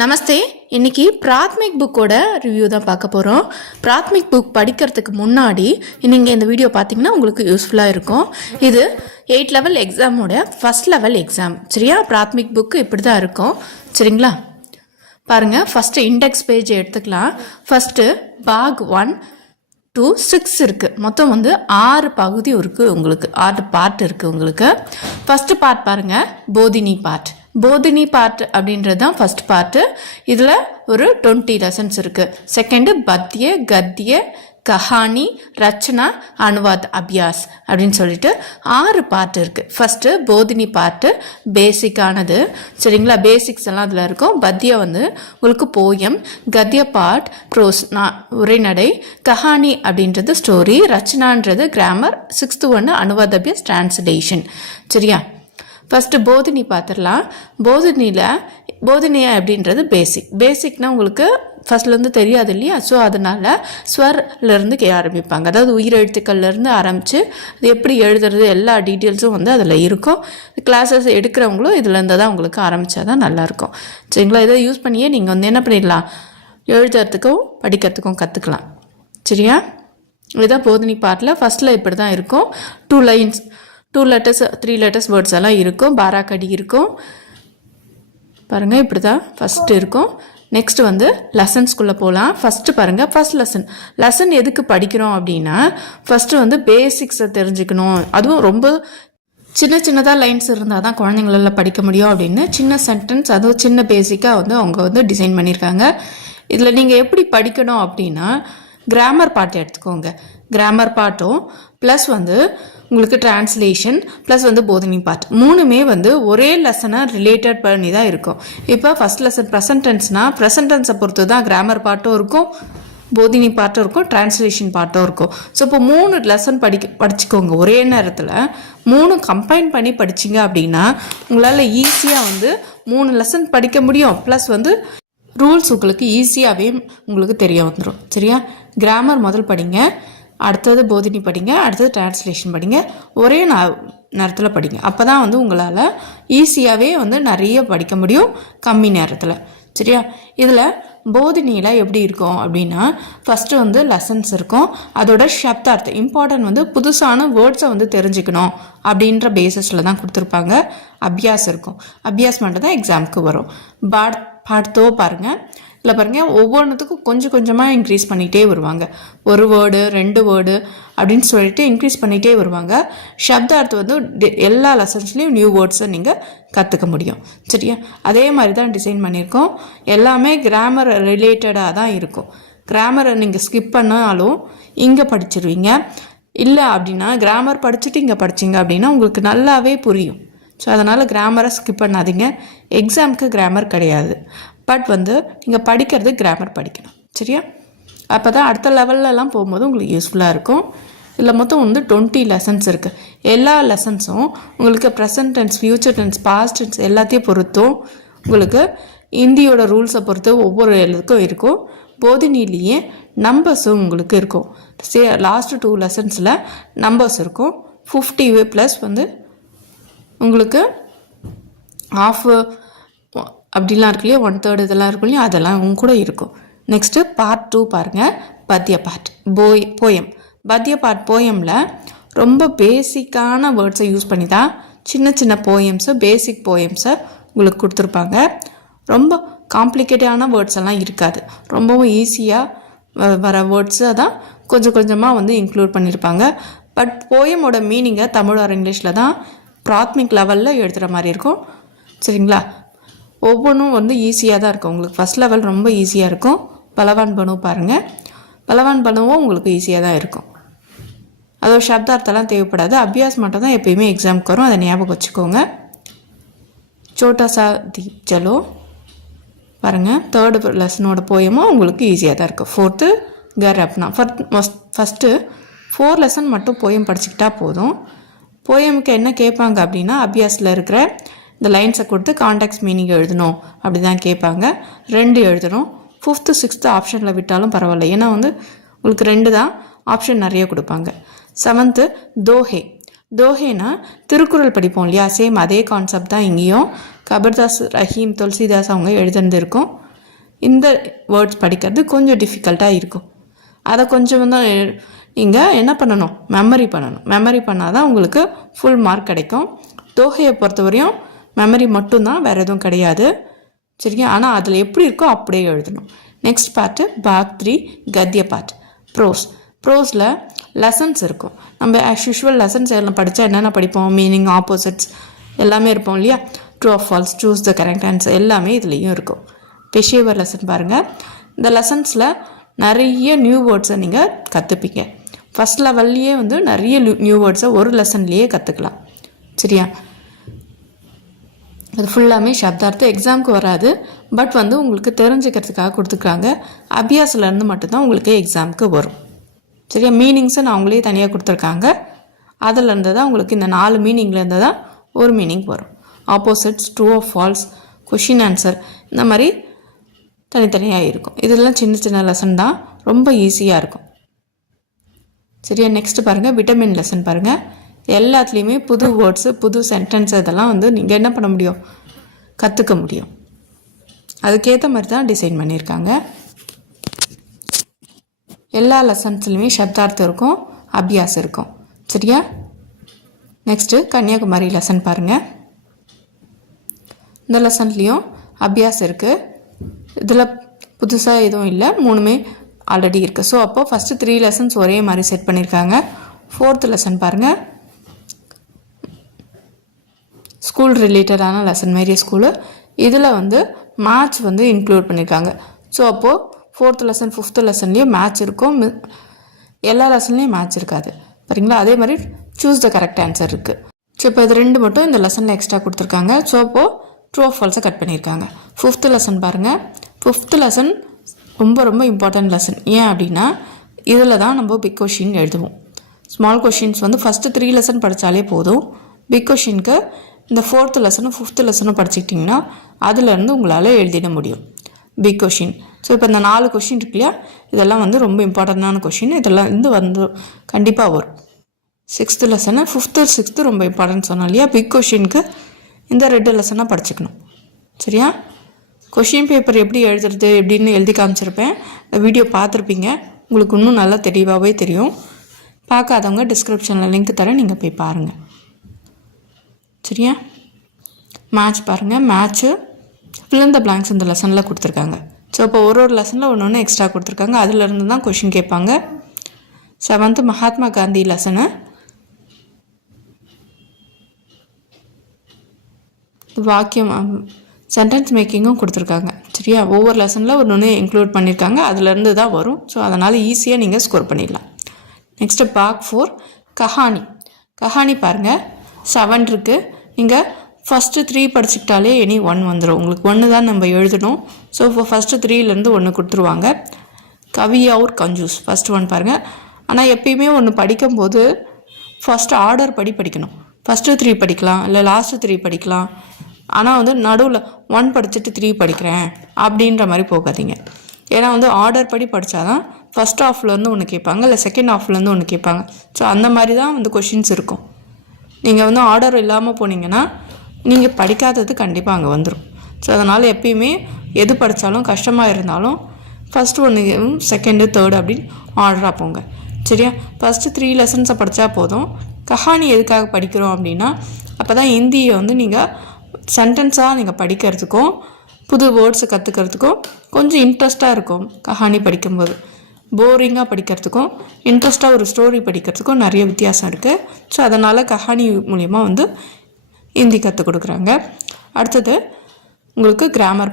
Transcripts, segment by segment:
நமஸ்தே. இன்னைக்கு பிராத்மிக் புக்கோட ரிவ்யூ தான் பார்க்க போகிறோம். பிராத்மிக் புக் படிக்கிறதுக்கு முன்னாடி நீங்கள் இந்த வீடியோ பார்த்தீங்கன்னா உங்களுக்கு யூஸ்ஃபுல்லாக இருக்கும். இது 8th லெவல் எக்ஸாமோட ஃபஸ்ட் லெவல் எக்ஸாம். சரியா? பிராத்மிக் புக்கு இப்படி தான் இருக்கும். சரிங்களா? பாருங்கள், ஃபஸ்ட்டு இண்டெக்ஸ் பேஜ் எடுத்துக்கலாம். ஃபஸ்ட்டு பாக் 1 to 6 இருக்குது. மொத்தம் 6 பகுதி இருக்குது உங்களுக்கு, 6 பார்ட் இருக்குது உங்களுக்கு. ஃபஸ்ட்டு பார்ட் பாருங்கள், போதினி பார்ட். போதினி பார்ட் அப்படின்றது தான் ஃபஸ்ட் பார்ட்டு. இதில் ஒரு 20 லெசன்ஸ் இருக்குது. செகண்டு பத்திய, கத்திய, கஹானி, ரச்சனா, அனுவாத், அபியாஸ் அப்படின்னு சொல்லிட்டு 6 பார்ட் இருக்குது. ஃபஸ்ட்டு போதினி பார்ட்டு பேசிக்கானது. சரிங்களா? பேசிக்ஸ் எல்லாம் அதில் இருக்கும். பத்திய உங்களுக்கு போயம், கத்திய பார்ட் ப்ரோஸ் உரைநடை, கஹானி அப்படின்றது ஸ்டோரி, ரச்சனான்றது கிராமர், 6th ஒன்று அனுவாத், அபியாஸ் டிரான்ஸ்லேஷன். சரியா? ஃபஸ்ட்டு போதினி பார்த்துடலாம். போதினி அப்படின்றது பேசிக்னால் உங்களுக்கு ஃபஸ்ட்லேருந்து தெரியாது இல்லையா? ஸோ அதனால் ஸ்வர்லேருந்து ஆரம்பிப்பாங்க. அதாவது உயிரெழுத்துக்கள்லேருந்து ஆரம்பித்து அது எப்படி எழுதுறது எல்லா டீட்டெயில்ஸும் அதில் இருக்கும். கிளாஸஸ் எடுக்கிறவங்களும் இதுலேருந்து தான் உங்களுக்கு ஆரம்பித்தா தான் நல்லாயிருக்கும். சரிங்களா? இதை யூஸ் பண்ணியே நீங்கள் என்ன பண்ணிடலாம், எழுதுறதுக்கும் படிக்கிறதுக்கும் கற்றுக்கலாம். சரியா? இதுதான் போதினி பார்ட்டில் ஃபஸ்ட்டில் இப்படி தான் இருக்கும். 2 lines, 2 letters, 3 letters வேர்ட்ஸ் எல்லாம் இருக்கும். பாராக்கடி இருக்கும். பாருங்கள், இப்படி தான் ஃபஸ்ட்டு இருக்கும். நெக்ஸ்ட்டு லெசன்ஸ்குள்ளே போகலாம். ஃபஸ்ட்டு பாருங்கள், ஃபஸ்ட் லெசன் எதுக்கு படிக்கிறோம் அப்படின்னா, ஃபஸ்ட்டு பேசிக்ஸை தெரிஞ்சுக்கணும். அதுவும் ரொம்ப சின்னதாக லைன்ஸ் இருந்தால் தான் குழந்தைங்களெல்லாம் படிக்க முடியும் அப்படின்னு சின்ன சென்டென்ஸ், அதுவும் சின்ன பேசிக்காக அவங்க டிசைன் பண்ணியிருக்காங்க. இதில் நீங்கள் எப்படி படிக்கணும் அப்படின்னா, கிராமர் பார்ட் எடுத்துக்கோங்க. கிராமர் பார்ட்டும் ப்ளஸ் உங்களுக்கு டிரான்ஸ்லேஷன் ப்ளஸ் போதினி பார்ட், மூணுமே ஒரே லெசனை ரிலேட்டட் பண்ணி தான் இருக்கும். இப்போ ஃபஸ்ட் லெசன் ப்ரெசன்ட் டென்ஸ்னால் ப்ரெசன்ட் டென்ஸை பொறுத்து தான் கிராமர் பார்ட்டும் இருக்கும், போதினி பார்ட்டும் இருக்கும், டிரான்ஸ்லேஷன் பார்ட்டும் இருக்கும். ஸோ இப்போ 3 லெசன் படிச்சுக்கோங்க. ஒரே நேரத்தில் 3 கம்பைன் பண்ணி படிச்சிங்க அப்படின்னா உங்களால் ஈஸியாக 3 லெசன் படிக்க முடியும். ப்ளஸ் ரூல்ஸ் உங்களுக்கு ஈஸியாகவே உங்களுக்கு தெரிய வந்துடும். சரியா? கிராமர் முதல் படிங்க, அடுத்தது போதினி படிங்க, அடுத்தது டிரான்ஸ்லேஷன் படிங்க. ஒரே நேரத்தில் படிங்க. அப்போ தான் உங்களால் ஈஸியாகவே நிறைய படிக்க முடியும் கம்மி நேரத்தில். சரியா? இதில் போதினியில் எப்படி இருக்கும் அப்படின்னா, ஃபஸ்ட்டு லெசன்ஸ் இருக்கும். அதோட சப்தார்த்தம் இம்பார்ட்டன்ட் புதுசான வேர்ட்ஸை தெரிஞ்சுக்கணும் அப்படின்ற பேசிஸில் தான் கொடுத்துருப்பாங்க. அபியாஸ் இருக்கும். அபியாஸ் மட்டும் தான் எக்ஸாமுக்கு வரும். பாடத்தோ பாருங்கள், இல்லை பாருங்கள், ஒவ்வொன்றுத்துக்கும் கொஞ்சம் கொஞ்சமாக இன்க்ரீஸ் பண்ணிகிட்டே வருவாங்க. 1 வேர்டு 2 வேர்டு அப்படின்னு சொல்லிட்டு இன்க்ரீஸ் பண்ணிகிட்டே வருவாங்க. சப்தார்த்தம் எல்லா லெசன்ஸ்லேயும் நியூ வேர்ட்ஸை நீங்கள் கற்றுக்க முடியும். சரியா? அதே மாதிரி தான் டிசைன் பண்ணியிருக்கோம். எல்லாமே கிராமர் ரிலேட்டடாக தான் இருக்கும். கிராமரை நீங்கள் ஸ்கிப் பண்ணாலும் இங்கே படிச்சிருவீங்க. இல்லை அப்படின்னா கிராமர் படிச்சுட்டு இங்கே படிச்சிங்க அப்படின்னா உங்களுக்கு நல்லாவே புரியும். ஸோ அதனால் கிராமரை ஸ்கிப் பண்ணாதீங்க. எக்ஸாமுக்கு கிராமர் கிடையாது, பட் நீங்கள் படிக்கிறது கிராமர் படிக்கணும். சரியா? அப்போ தான் அடுத்த லெவல்லலாம் போகும்போது உங்களுக்கு யூஸ்ஃபுல்லாக இருக்கும். இதில் மொத்தம் 20 லெசன்ஸ் இருக்குது. எல்லா லெசன்ஸும் உங்களுக்கு present tense, future tense, past tense எல்லாத்தையும் பொறுத்தும் உங்களுக்கு இந்தியோட ரூல்ஸை பொறுத்து ஒவ்வொரு இதுக்கும் இருக்கும். போதினிலேயே நம்பர்ஸும் உங்களுக்கு இருக்கும். லாஸ்ட்டு 2 லெசன்ஸில் நம்பர்ஸ் இருக்கும். 50+ உங்களுக்கு ஆஃப் அப்படிலாம் இருக்கு இல்லையா, 1/3 இதெல்லாம் இருக்கும் இல்லையா, அதெல்லாம் கூட இருக்கும். நெக்ஸ்ட்டு பார்ட் 2 பாருங்கள், பத்திய பார்ட் போயம். பத்திய பார்ட் போயமில் ரொம்ப பேசிக்கான வேர்ட்ஸை யூஸ் பண்ணி தான் சின்ன போயம்ஸு, பேசிக் போயம்ஸை உங்களுக்கு கொடுத்துருப்பாங்க. ரொம்ப காம்ப்ளிகேட்டான வேர்ட்ஸ் எல்லாம் இருக்காது. ரொம்பவும் ஈஸியாக வர வேர்ட்ஸை தான் கொஞ்சம் கொஞ்சமாக இன்க்ளூட் பண்ணியிருப்பாங்க. பட் போயமோட மீனிங்கை தமிழ் ஆர் இங்கிலீஷில் தான் பிராத்மிக் லெவலில் எழுதுகிற மாதிரி இருக்கும். சரிங்களா? ஒவ்வொன்றும் ஈஸியாக தான் இருக்கும். உங்களுக்கு ஃபஸ்ட் லெவல் ரொம்ப ஈஸியாக இருக்கும். பலவான் பனு பாருங்கள், பலவான் பனுவும் உங்களுக்கு ஈஸியாக தான் இருக்கும். அதோட சப்தார்த்தம்லாம் தேவைப்படாது. அபியாஸ் மட்டும் தான் எப்பயுமே எக்ஸாமுக்கு வரும், அதை ஞாபகம் வச்சுக்கோங்க. சோட்டா சா தீப் ஜலோ பாருங்கள், 3rd லெசனோட போயமும் உங்களுக்கு ஈஸியாக தான் இருக்கும். 4th கர் அப்னா. ஃபஸ்ட்டு 4 லெசன் மட்டும் போயம் படிச்சுக்கிட்டா போதும். போயமுக்கு என்ன கேட்பாங்க அப்படின்னா, அபியாஸில் இருக்கிற இந்த லைன்ஸை கொடுத்து கான்டெக்ஸ்ட் மீனிங் எழுதணும் அப்படி தான் கேட்பாங்க. 2 எழுதணும். 5th 6th ஆப்ஷனில் விட்டாலும் பரவாயில்ல, ஏன்னா உங்களுக்கு 2 தான் ஆப்ஷன் நிறைய கொடுப்பாங்க. 7th தோஹேனா திருக்குறள் படிப்போம் இல்லையா, சேம் அதே கான்செப்ட் தான் இங்கேயும். கபர்தாஸ், ரஹீம், துளசிதாஸ் அவங்க எழுதுனது இருக்கும். இந்த வேர்ட்ஸ் படிக்கிறது கொஞ்சம் டிஃபிகல்ட்டாக இருக்கும். அதை கொஞ்சம் தான் நீங்கள் என்ன பண்ணணும், மெமரி பண்ணணும். மெமரி பண்ணால் தான் உங்களுக்கு ஃபுல் மார்க் கிடைக்கும். தொகையை பொறுத்தவரையும் மெமரி மட்டும்தான், வேறு எதுவும் கிடையாது. சரியா? ஆனால் அதில் எப்படி இருக்கோ அப்படியே எழுதணும். நெக்ஸ்ட் பார்ட்டு பாக் 3 கத்திய பார்ட். ப்ரோஸில் லெசன்ஸ் இருக்கும். நம்ம ஆஸ் யூஷுவல் லெசன்ஸ் எல்லாம் படித்தா என்னென்ன படிப்போம், மீனிங், ஆப்போசிட்ஸ் எல்லாமே இருப்போம் இல்லையா. True of false, choose the correct answer எல்லாமே இதுலேயும் இருக்கும். பெஷேவர் லெசன் பாருங்கள். இந்த லெசன்ஸில் நிறைய நியூ வேர்ட்ஸை நீங்கள் கற்றுப்பீங்க. ஃபஸ்ட் லெவல்லையே நிறைய நியூ வேர்ட்ஸை ஒரு லெசன்லேயே கற்றுக்கலாம். சரியா? அது ஃபுல்லாமே சப்தார்த்தம், எக்ஸாமுக்கு வராது. பட் உங்களுக்கு தெரிஞ்சுக்கிறதுக்காக கொடுத்துருக்காங்க. அபியாஸ்லேருந்து மட்டும்தான் உங்களுக்கு எக்ஸாமுக்கு வரும். சரியா? மீனிங்ஸை நான் அவங்களே தனியாக கொடுத்துருக்காங்க. அதிலேருந்து தான் உங்களுக்கு இந்த 4 மீனிங்லேருந்து தான் ஒரு மீனிங் வரும். Opposites, true of false, question answer இந்த மாதிரி தனித்தனியாக இருக்கும். இதெல்லாம் சின்ன சின்ன லெசன் தான், ரொம்ப ஈஸியாக இருக்கும். சரியா? நெக்ஸ்ட்டு பாருங்கள், விட்டமின் லெசன் பாருங்கள். எல்லாத்துலேயுமே புது வேர்ட்ஸு, புது சென்டென்ஸ் இதெல்லாம் நீங்கள் என்ன பண்ண முடியும், கற்றுக்க முடியும். அதுக்கேற்ற மாதிரி தான் டிசைன் பண்ணியிருக்காங்க. எல்லா லெசன்ஸ்லையுமே சப்தார்த்தம் இருக்கும், அபியாஸ் இருக்கும். சரியா? நெக்ஸ்ட்டு கன்னியாகுமரி லெசன் பாருங்கள். இந்த லெசன்லேயும் அபியாஸ் இருக்குது. இதில் புதுசாக எதுவும் இல்லை, 3மே ஆல்ரெடி இருக்குது. ஸோ அப்போது ஃபஸ்ட்டு 3 லெசன்ஸ் ஒரே மாதிரி செட் பண்ணியிருக்காங்க. 4th லெசன் பாருங்கள், ஸ்கூல் ரிலேட்டடான லெசன், மாரி ஸ்கூலு. இதில் மேட்ச் இன்க்ளூட் பண்ணியிருக்காங்க. ஸோ அப்போது 4th லெசன் 5th லெசன்லேயும் மேட்ச் இருக்கும், எல்லா லெசன்லேயும் மேட்ச் இருக்காது. சரிங்களா? அதே மாதிரி சூஸ் த கரெக்ட் ஆன்சர் இருக்குது. ஸோ இப்போ இது 2 மட்டும் இந்த லெசனில் எக்ஸ்ட்ரா கொடுத்துருக்காங்க. ஸோ அப்போது ட்ரூ ஆஃப் ஃபால்ஸை கட் பண்ணியிருக்காங்க. 5th லெசன் பாருங்கள். 5th லெசன் ரொம்ப ரொம்ப இம்பார்ட்டன்ட் லெசன். ஏன் அப்படின்னா இதில் தான் நம்ம பிக் கொஷின் எழுதுவோம். ஸ்மால் கொஷின்ஸ் ஃபஸ்ட்டு 3 லெசன் படித்தாலே போதும். பிக் கொஷினுக்கு இந்த 4th லெசனும் 5th லெசனும் படிச்சுக்கிட்டிங்கன்னா அதுலேருந்து உங்களால் எழுதிட முடியும் பிக் கொஷின். ஸோ இப்போ இந்த 4 கொஷின் இருக்கு இல்லையா, இதெல்லாம் ரொம்ப இம்பார்ட்டண்டான கொஷின். இதெல்லாம் கண்டிப்பாக வரும். 6th லெசனு 5th 6th ரொம்ப இம்பார்ட்டன்ட் சொன்னோம் இல்லையா. பிக் கொஷினுக்கு இந்த 2 லெசனாக படிச்சுக்கணும். சரியா? கொஷின் பேப்பர் எப்படி எழுதுறது எப்படின்னு எழுதி காமிச்சிருப்பேன். இந்த வீடியோ பார்த்துருப்பீங்க, உங்களுக்கு இன்னும் நல்லா தெளிவாகவே தெரியும். பார்க்காதவங்க டிஸ்கிரிப்ஷனில் லிங்க் தரேன், நீங்கள் போய் பாருங்கள். சரியா? மேட்ச் பாருங்கள். Match fill in the blanks இந்த லெசனில் கொடுத்துருக்காங்க. ஸோ இப்போ ஒரு லெசனில் ஒன்று எக்ஸ்ட்ரா கொடுத்துருக்காங்க. அதிலிருந்து தான் கொஷின் கேட்பாங்க. 7th Mahatma Gandhi lesson. வாக்கியம் சென்டென்ஸ் மேக்கிங்கும் கொடுத்துருக்காங்க. சரியா? ஒவ்வொரு லெசனில் ஒன்று இன்க்ளூட் பண்ணியிருக்காங்க, அதுலேருந்து தான் வரும். ஸோ அதனால் ஈஸியாக நீங்கள் ஸ்கோர் பண்ணிடலாம். நெக்ஸ்ட்டு பாக் 4 கஹானி பாருங்கள். 7 இருக்குது. நீங்கள் ஃபஸ்ட்டு 3 படிச்சுக்கிட்டாலே எனி 1 வந்துடும். உங்களுக்கு 1 தான் நம்ம எழுதணும். ஸோ இப்போ ஃபஸ்ட்டு 3லேருந்து 1 கொடுத்துருவாங்க. கவியாவூர் கஞ்சூஸ் ஃபஸ்ட்டு 1 பாருங்கள். ஆனால் எப்பயுமே ஒன்று படிக்கும்போது ஃபஸ்ட்டு ஆர்டர் படி படிக்கணும். ஃபஸ்ட்டு 3 படிக்கலாம், இல்லை லாஸ்ட்டு 3 படிக்கலாம். ஆனால் நடுவில் 1 படிச்சுட்டு 3 படிக்கிறேன் அப்படின்ற மாதிரி போகாதீங்க. ஏன்னா ஆர்டர் படி படித்தாதான் ஃபஸ்ட் ஹாஃப்லேருந்து ஒன்று கேட்பாங்க, இல்லை செகண்ட் ஹாஃப்லேருந்து ஒன்று கேட்பாங்க. ஸோ அந்த மாதிரி தான் கொஷின்ஸ் இருக்கும். நீங்கள் ஆர்டர் இல்லாமல் போனீங்கன்னா நீங்கள் படிக்காதது கண்டிப்பாக அங்கே வந்துடும். ஸோ அதனால் எப்பயுமே எது படித்தாலும் கஷ்டமாக இருந்தாலும் ஃபஸ்ட்டு 1 செகண்டு 3 அப்படின்னு ஆர்டராக போங்க. சரியா? ஃபஸ்ட்டு 3 லெசன்ஸை படித்தா போதும். கஹானி எதுக்காக படிக்கிறோம் அப்படின்னா அப்போ தான் இந்தியை நீங்கள் சென்டென்ஸாக நீங்கள் படிக்கிறதுக்கும் புது வேர்ட்ஸை கற்றுக்கிறதுக்கும் கொஞ்சம் இன்ட்ரெஸ்ட்டாக இருக்கும். கஹானி படிக்கும்போது போரிங்காக படிக்கிறதுக்கும் இன்ட்ரெஸ்ட்டாக ஒரு ஸ்டோரி படிக்கிறதுக்கும் நிறைய வித்தியாசம் இருக்குது. ஸோ அதனால் கஹானி மூலிமா ஹிந்தி கற்றுக் கொடுக்குறாங்க. அடுத்தது உங்களுக்கு கிராமர்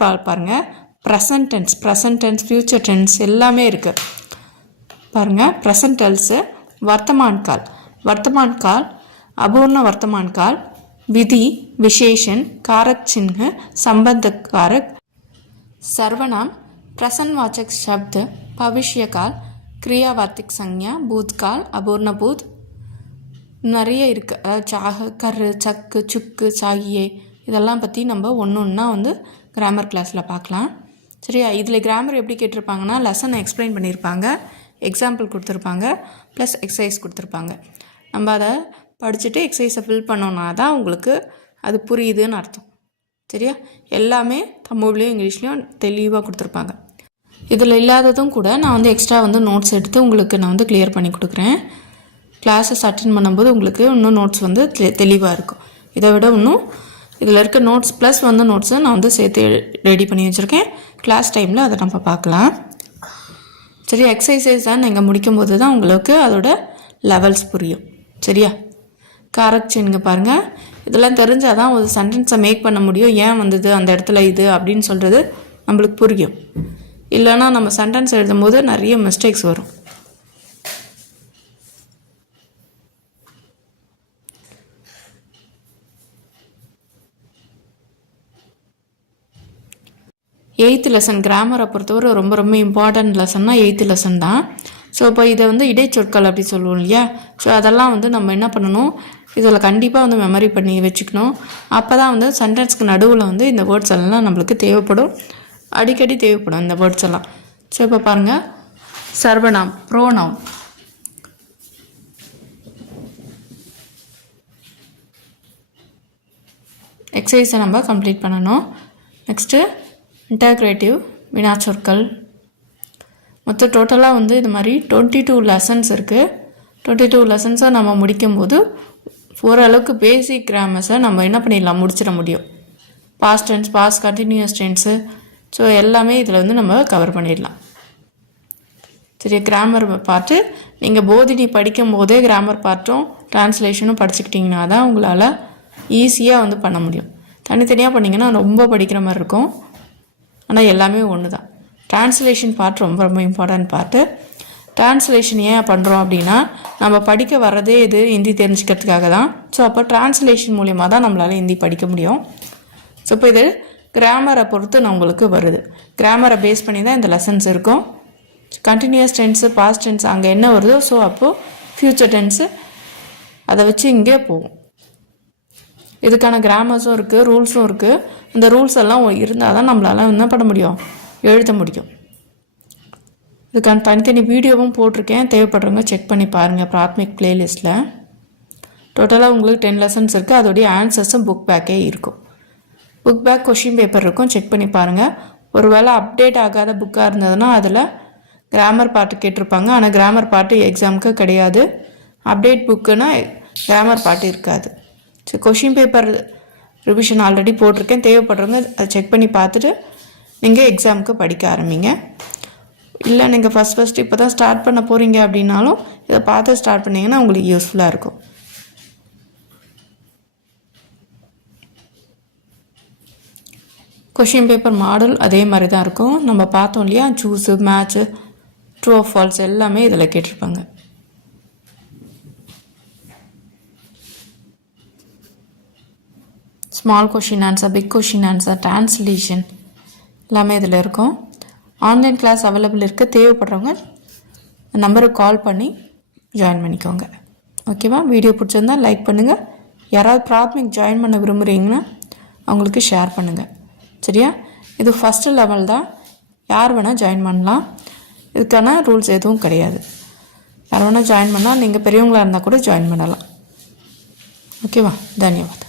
பார்ட் பாருங்கள். ப்ரெசன்ட் டென்ஸ் ஃப்யூச்சர் டென்ஸ் எல்லாமே இருக்குது பாருங்கள். ப்ரெசன்ட் டென்ஸு वर्तमान काल अपूर्ण वर्तमान काल विधि विशेषण कारक चिन्ह संबंध कारक सर्वनाम प्रसन्नवाचक शब्द भविष्य काल क्रियावाचक संज्ञा भूतकाल अपूर्ण भूत நிறைய இருக்குது. அதாவது சாகு, கரு, சக்கு, சுக்கு, சாகியே இதெல்லாம் பற்றி நம்ம ஒன்று ஒன்றா கிராமர் கிளாஸில் பார்க்கலாம். சரியா? இதில் கிராமர் எப்படி கேட்டிருப்பாங்கன்னா லெசனை எக்ஸ்பிளைன் பண்ணியிருப்பாங்க, எக்ஸாம்பிள் கொடுத்துருப்பாங்க, ப்ளஸ் எக்ஸசைஸ் கொடுத்துருப்பாங்க. நம்ம அதை படிச்சுட்டு எக்ஸசைஸை ஃபில் பண்ணோன்னா தான் உங்களுக்கு அது புரியுதுன்னு அர்த்தம். சரியா? எல்லாமே தமிழ்லையும் இங்கிலீஷ்லேயும் தெளிவாக கொடுத்துருப்பாங்க. இதில் இல்லாததும் கூட நான் வந்து எக்ஸ்ட்ரா வந்து நோட்ஸ் எடுத்து உங்களுக்கு நான் வந்து கிளியர் பண்ணி கொடுக்குறேன். கிளாஸஸ் அட்டென்ட் பண்ணும்போது உங்களுக்கு இன்னும் நோட்ஸ் வந்து தெளிவாக இருக்கும். இதை விட இன்னும் இதில் இருக்க நோட்ஸ் ப்ளஸ் வந்து நோட்ஸை நான் வந்து சேர்த்து ரெடி பண்ணி வச்சுருக்கேன். கிளாஸ் டைமில் அதை நம்ம பார்க்கலாம். சரி, எக்ஸசைஸ் தான் நீங்கள் முடிக்கும்போது தான் உங்களுக்கு அதோட லெவல்ஸ் புரியும். சரியா? கரெக்ஷனுங்க பாருங்கள், இதெல்லாம் தெரிஞ்சால் தான் ஒரு சென்டென்ஸை மேக் பண்ண முடியும். ஏன் வந்தது அந்த இடத்துல இது அப்படின்னு சொல்கிறது நம்மளுக்கு புரியும். இல்லைன்னா நம்ம சென்டென்ஸ் எழுதும் போது நிறைய மிஸ்டேக்ஸ் வரும். எயித்து லெசன் கிராமரை பொறுத்தவரை ரொம்ப ரொம்ப இம்பார்ட்டன்ட் லெசன்னா எயித்து லெசன் தான். ஸோ இப்போ இதை வந்து இடைச்சொற்கள் அப்படி சொல்லுவோம் இல்லையா? ஸோ அதெல்லாம் வந்து நம்ம என்ன பண்ணணும், இதில் கண்டிப்பாக வந்து மெமரி பண்ணி வச்சுக்கணும். அப்போ தான் வந்து சென்டென்ஸ்க்கு நடுவில் வந்து இந்த வேர்ட்ஸ் எல்லாம் நம்மளுக்கு தேவைப்படும், அடிக்கடி தேவைப்படும் இந்த வேர்ட்ஸ் எல்லாம். ஸோ இப்போ பாருங்கள், சர்வநாம் ப்ரோனவுன். எக்ஸசைஸை நம்ம கம்ப்ளீட் பண்ணணும். நெக்ஸ்ட்டு இன்டகிரேட்டிவ் வினாச்சொற்கள். மொத்தம் டோட்டலாக வந்து இது மாதிரி 22 லெசன்ஸ் இருக்குது. 22 லெசன்ஸை நம்ம முடிக்கும்போது ஓரளவுக்கு பேசிக் கிராமர்ஸை நம்ம என்ன பண்ணிடலாம், முடிச்சிட முடியும். Past tense, past continuous tense, so எல்லாமே இதில் வந்து நம்ம கவர் பண்ணிடலாம். சரி, கிராமர் பார்ட்டு நீங்கள் போதினி படிக்கும் போதே கிராமர் பார்ட்டும் டிரான்ஸ்லேஷனும் படிச்சுக்கிட்டிங்கன்னா தான் உங்களால் ஈஸியாக வந்து பண்ண முடியும். தனித்தனியாக பண்ணிங்கன்னா ரொம்ப படிக்கிற மாதிரி இருக்கும். ஆனால் எல்லாமே ஒன்று தான். டிரான்ஸ்லேஷன் பார்ட் ரொம்ப ரொம்ப இம்பார்ட்டன்ட் பார்ட்டு. டிரான்ஸ்லேஷன் ஏன் பண்ணுறோம் அப்படின்னா, நம்ம படிக்க வர்றதே இது ஹிந்தி தெரிஞ்சுக்கிறதுக்காக தான். ஸோ அப்போ டிரான்ஸ்லேஷன் மூலிமா தான் நம்மளால் ஹிந்தி படிக்க முடியும். ஸோ இப்போ இது கிராமரை பொறுத்து நான் உங்களுக்கு வருது. கிராமரை பேஸ் பண்ணி தான் இந்த லெசன்ஸ் இருக்கும். கண்டினியூஸ் டென்ஸு, பாஸ்ட் டென்ஸ் அங்கே என்ன வருதோ, ஸோ அப்போது ஃப்யூச்சர் டென்ஸு அதை வச்சு இங்கே போகும். இதுக்கான கிராமர்ஸும் இருக்குது, ரூல்ஸும் இருக்குது. இந்த ரூல்ஸ் எல்லாம் இருந்தால் தான் நம்மளால் என்ன பண்ண முடியும், எழுத முடியும். இதுக்கான தனித்தனி வீடியோவும் போட்டிருக்கேன், தேவைப்படுறவங்க செக் பண்ணி பாருங்கள் பிராத்மிக் பிளேலிஸ்ட்டில். டோட்டலாக உங்களுக்கு 10 லெசன்ஸ் இருக்குது. அதோடைய ஆன்சர்ஸும் புக் பேக்கே இருக்கும். புக் பேக் கொஷின் பேப்பர் இருக்கும், செக் பண்ணி பாருங்கள். ஒரு வேளை அப்டேட் ஆகாத புக்காக இருந்ததுன்னா அதில் கிராமர் பாட்டு கேட்டிருப்பாங்க. ஆனால் கிராமர் பாட்டு எக்ஸாமுக்கு கிடையாது. அப்டேட் புக்குன்னா கிராமர் பாட்டு இருக்காது. So question paper revision already போட்டிருக்கேன், தேவைப்படுறவங்க அதை செக் பண்ணி பார்த்துட்டு நீங்கள் எக்ஸாமுக்கு படிக்க ஆரம்பிங்க. இல்லை நீங்கள் ஃபஸ்ட்டு இப்போ தான் ஸ்டார்ட் பண்ண போகிறீங்க அப்படின்னாலும் இதை பார்த்து ஸ்டார்ட் பண்ணிங்கன்னா உங்களுக்கு யூஸ்ஃபுல்லாக இருக்கும். கொஷின் பேப்பர் மாடல் அதே மாதிரி தான் இருக்கும். நம்ம பார்த்தோம் இல்லையா, choose, match, true or false எல்லாமே இதில் கேட்டிருப்பாங்க. Small question answer, big question answer, translation எல்லாமே இதில் இருக்கும். ஆன்லைன் கிளாஸ் அவைலபிள் இருக்குது. தேவைப்படுறவங்க நம்பருக்கு கால் பண்ணி ஜாயின் பண்ணிக்கோங்க. ஓகேவா? வீடியோ பிடிச்சிருந்தா லைக் பண்ணுங்கள். யாராவது பிராத்மிக் ஜாயின் பண்ண விரும்புகிறீங்கன்னா அவங்களுக்கு ஷேர் பண்ணுங்கள். சரியா? இது ஃபஸ்ட்டு லெவல் தான், யார் வேணால் ஜாயின் பண்ணலாம். இதுக்கான ரூல்ஸ் எதுவும் கிடையாது. யார் வேணால் ஜாயின் பண்ணால், நீங்கள் பெரியவங்களாக இருந்தால் கூட ஜாயின் பண்ணலாம். ஓகேவா? தன்யவாத்.